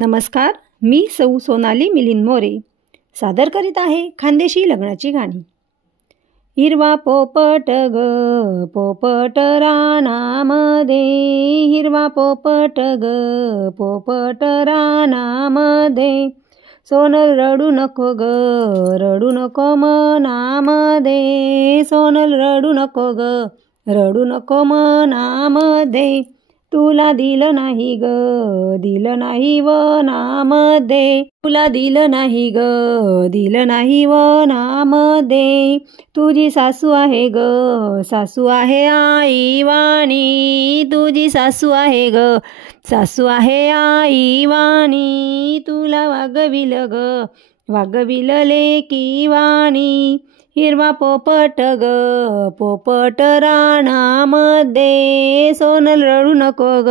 नमस्कार, मी सौ सोनाली मिलिंद मोरे सादर करीत आहे खानदेशी लग्नाची गाणी। हिरवा पोपट ग पोपट रानामध्ये, हिरवा पोपट ग पोपट रानामध्ये, सोनल रडू नको ग रडू नको मनामध्ये, सोनल रडू नको ग रडू नको मनामध्ये, तुला दिलं नाही ग दिलं नाही वनामध्ये, तुला दिलं नाही ग दिलं नाही वनामध्ये, तुझी सासू आहे ग सासू आहे आई वाणी, तुझी सासू आहे ग सासू आहे आई वाणी, तुला वागविलं ग वागविलं लेकी वाणी, हिरवा पोपट ग पोपट रानामध्ये, सोनल रडू नको ग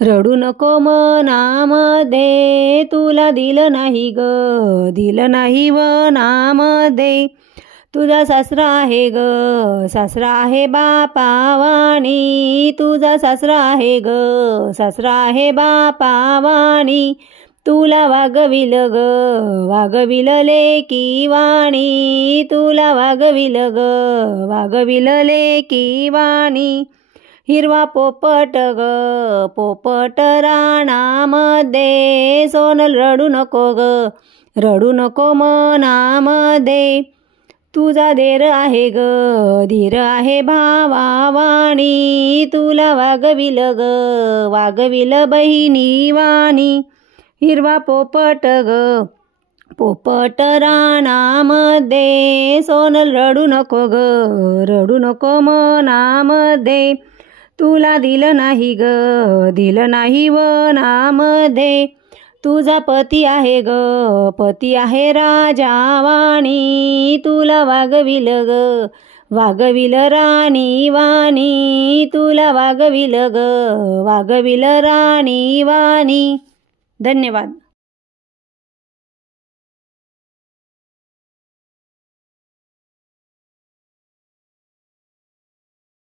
रडू नको मनामध्ये, तुला दिलं नाही ग दिलं नाही वनामध्ये, तुझा सासरा आहे ग सासरा आहे बापावाणी, तुझा सासरा आहे ग सासरा आहे बापावाणी, तुला वागविलं ग वागविलं लेकी वाणी, तुला वागविलं ग वागविलं लेकी वाणी, हिरवा पोपट ग पोपट रानामध्ये, सोनल रडू नको ग रडू नको मनामध्ये, तुझा देर आहे ग धीर आहे भावावाणी, तुला वागविलं ग वागविलं बहिणी वाणी, हिरवा पोपट ग पोपट रानामध्ये, सोनल रडू नको ग रडू नको मनामध्ये, तुला दिलं नाही ग दिलं नाही वनामध्ये, तुझा पती आहे ग पती आहे राजावाणी, तुला वागविलं ग वागविलं राणी वाणी, तुला वागविलं ग वागविलं राणी वाणी। धन्यवाद।